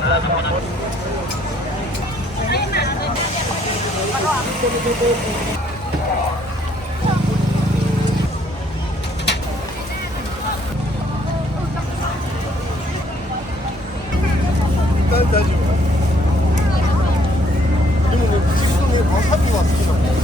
大丈夫。でもね、口コミわさびは好きなんだよ。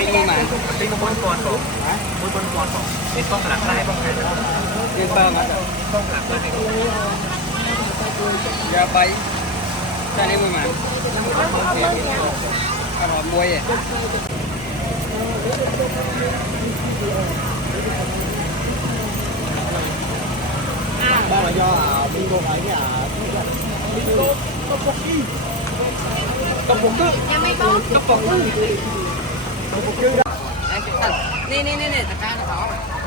Ini mah, tapi mau buat kok, mau buat kok. Iniต้องหลักได้บ้างไหมนี่ต้องอ่ะต้องหลักได้ก็อย่าไปใช่นี่มึงมาอร่อยมวยอ่ะba là do bingo phải cái bingo tteokbokki nè cá nó đỏ mà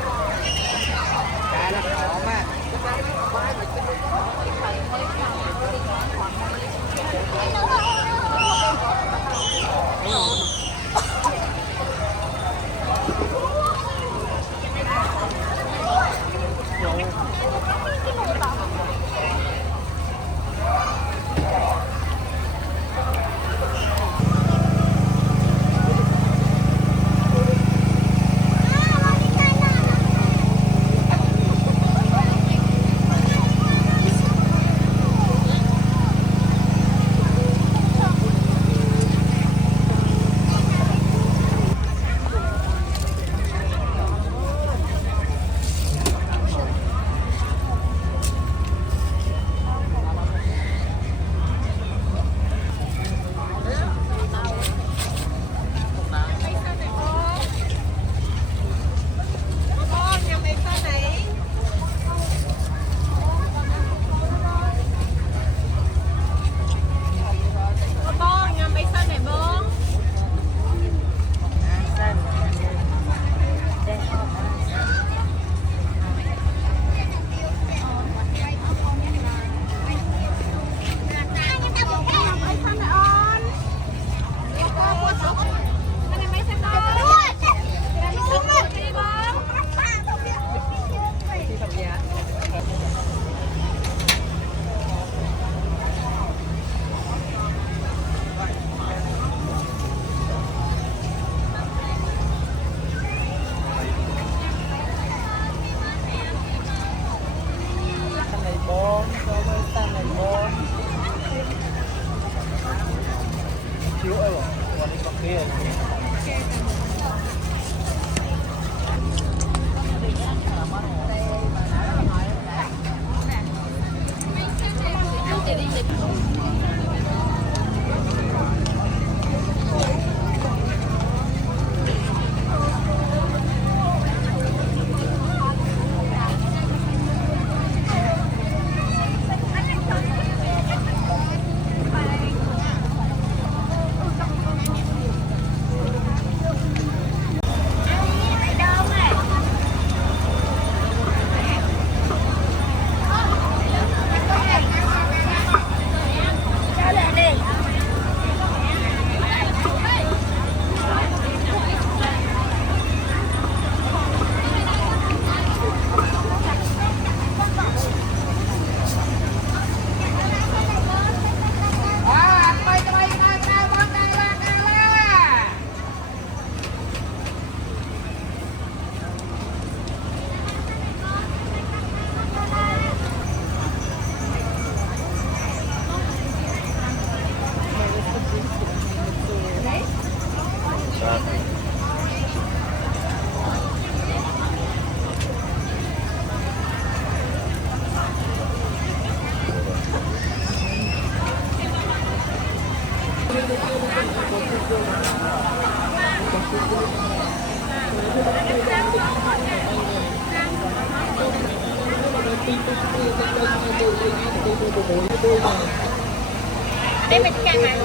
Đây mình càng này.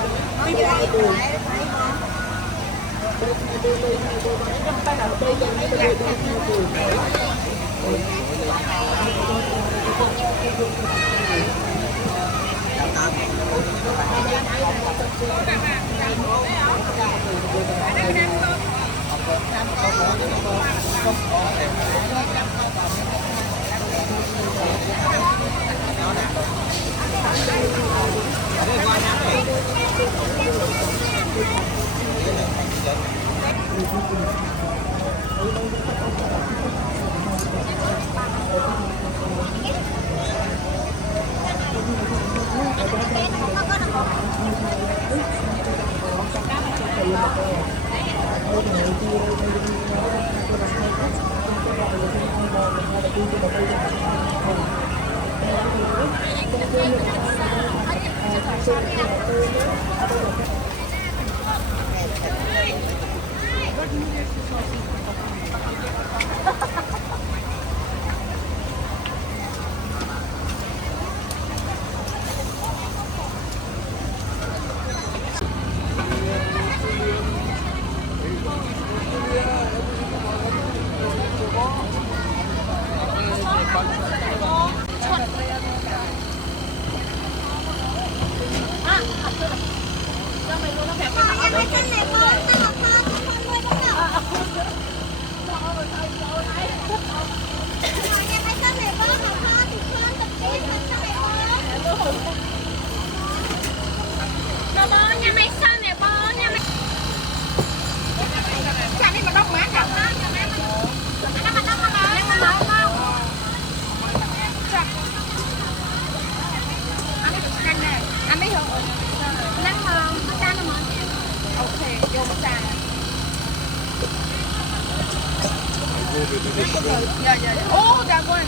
Dạ dạ. Ô, dạ quên.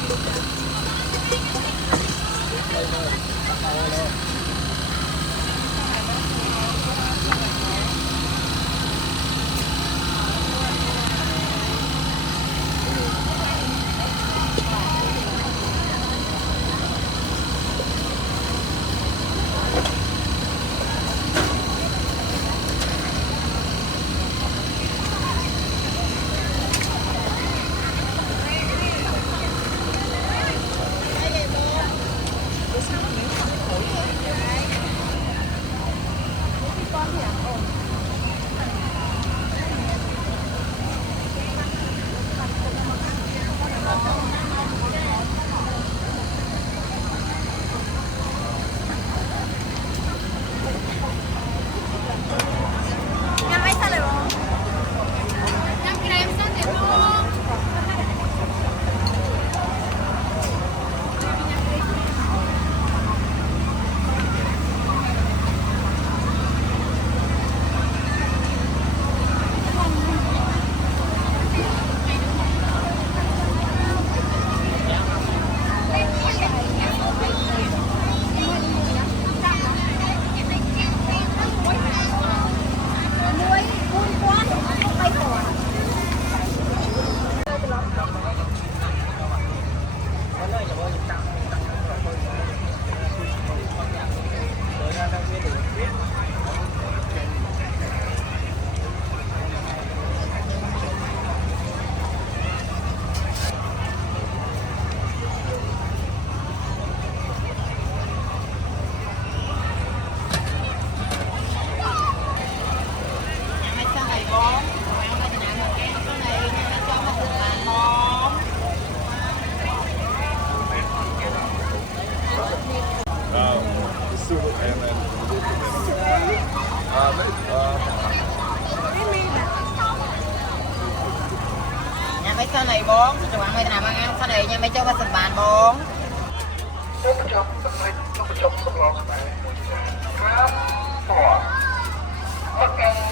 mấy sao này bốn, cho bạn mấy nào ăn sao này nha mấy cho ba sừng bàn bốn.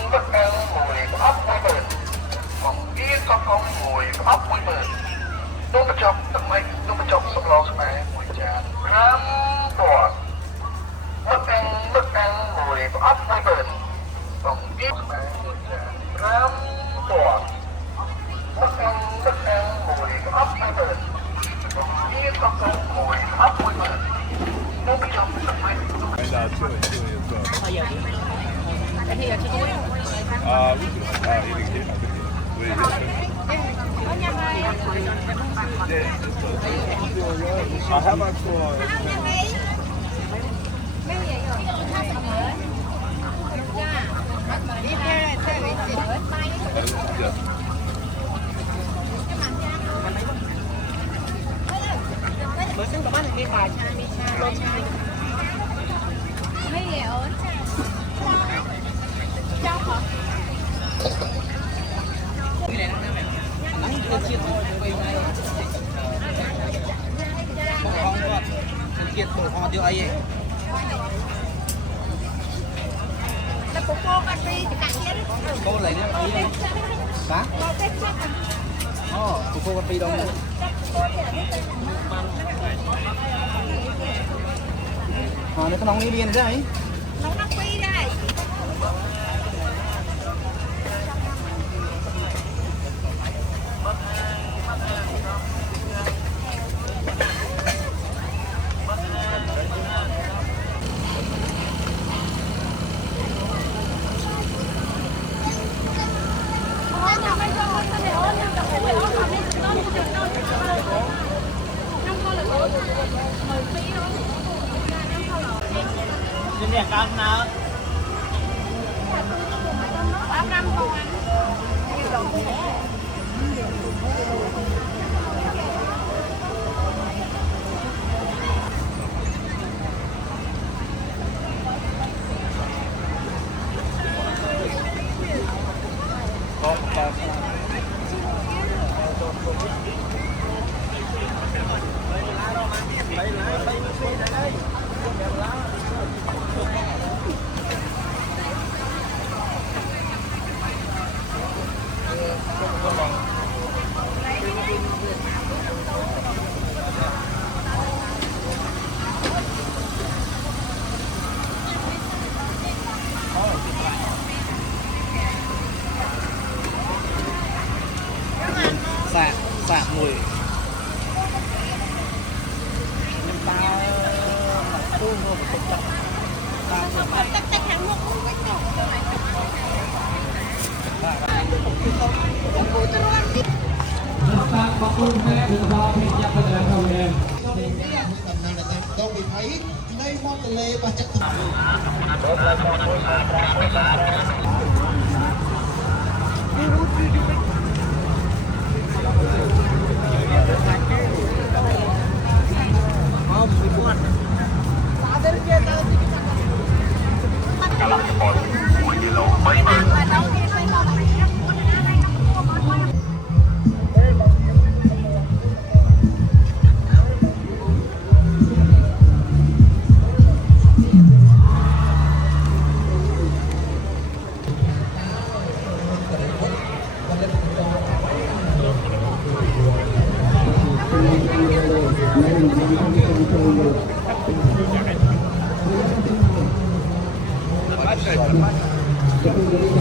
Mức ăn mùi ốc quay bền. Bao giờ đi? Cái thì là cho tôi. Có nhà mày. How much for? bữa sáng có bán cái bài cha mi cha lô cha Mấy gì ổn? Trong hả? kiệt tổ họ tiêu ấy Là của cô bạn đi thì cạnh kia đấy. cô lấy đi hả của cô pi đâu nó có nóng đi biên thế ấy Nóng nắp phi đây. Trên nhà con nào? 8 năm không anh? sạc mùi Tách tách hàng một không cách nào. Đâu bị thấy ngay món tờ lê và chắc Hãy subscribe cho kênh Ghiền Mì Gõ để không bỏ lỡ những video hấp dẫn.